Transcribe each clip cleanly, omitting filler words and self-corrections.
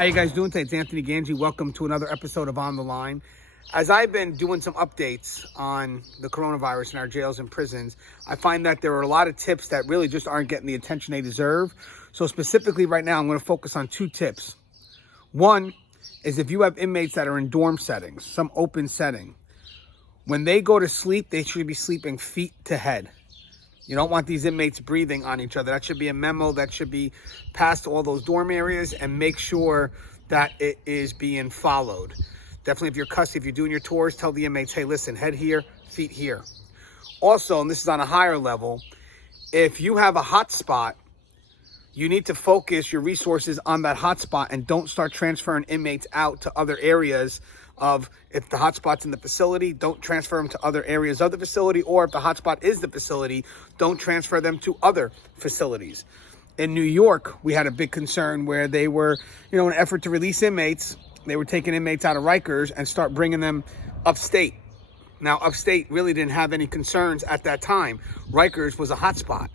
How you guys doing today? It's Anthony Gangi. Welcome to another episode of On the Line. As I've been doing some updates on the coronavirus in our jails and prisons, I find that there are a lot of tips that really just aren't getting the attention they deserve. So specifically right now, I'm going to focus on two tips. One is if you have inmates that are in dorm settings, some open setting, when they go to sleep, they should be sleeping feet to head. You don't want these inmates breathing on each other. That should be a memo that should be passed to all those dorm areas, and make sure that it is being followed. Definitely if you're custody, if you're doing your tours, tell the inmates, hey, listen, head here, feet here. Also, and this is on a higher level, if you have a hot spot, you need to focus your resources on that hot spot and don't start transferring inmates out to other areas of, if the hotspot's in the facility, don't transfer them to other areas of the facility, or if the hotspot is the facility, don't transfer them to other facilities. In New York, we had a big concern where they were, in an effort to release inmates, they were taking inmates out of Rikers and start bringing them upstate. Now, upstate really didn't have any concerns at that time. Rikers was a hotspot.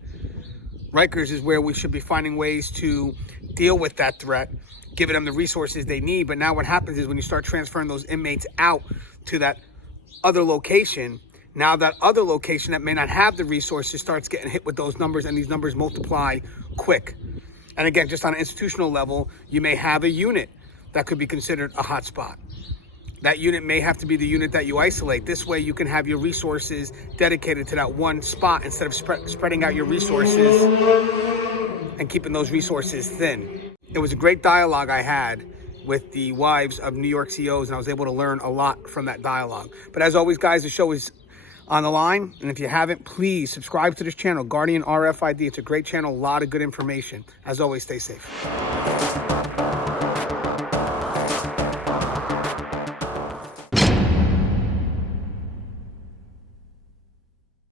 Rikers is where we should be finding ways to deal with that threat, giving them the resources they need. But now what happens is when you start transferring those inmates out to that other location, now that other location that may not have the resources starts getting hit with those numbers, and these numbers multiply quick. And again, just on an institutional level, you may have a unit that could be considered a hotspot. That unit may have to be the unit that you isolate. This way you can have your resources dedicated to that one spot instead of spreading out your resources and keeping those resources thin. It was a great dialogue I had with the wives of New York COs, and I was able to learn a lot from that dialogue. But as always, guys, the show is On the Line, and if you haven't, please subscribe to this channel, Guardian RFID. It's a great channel, a lot of good information. As always, stay safe.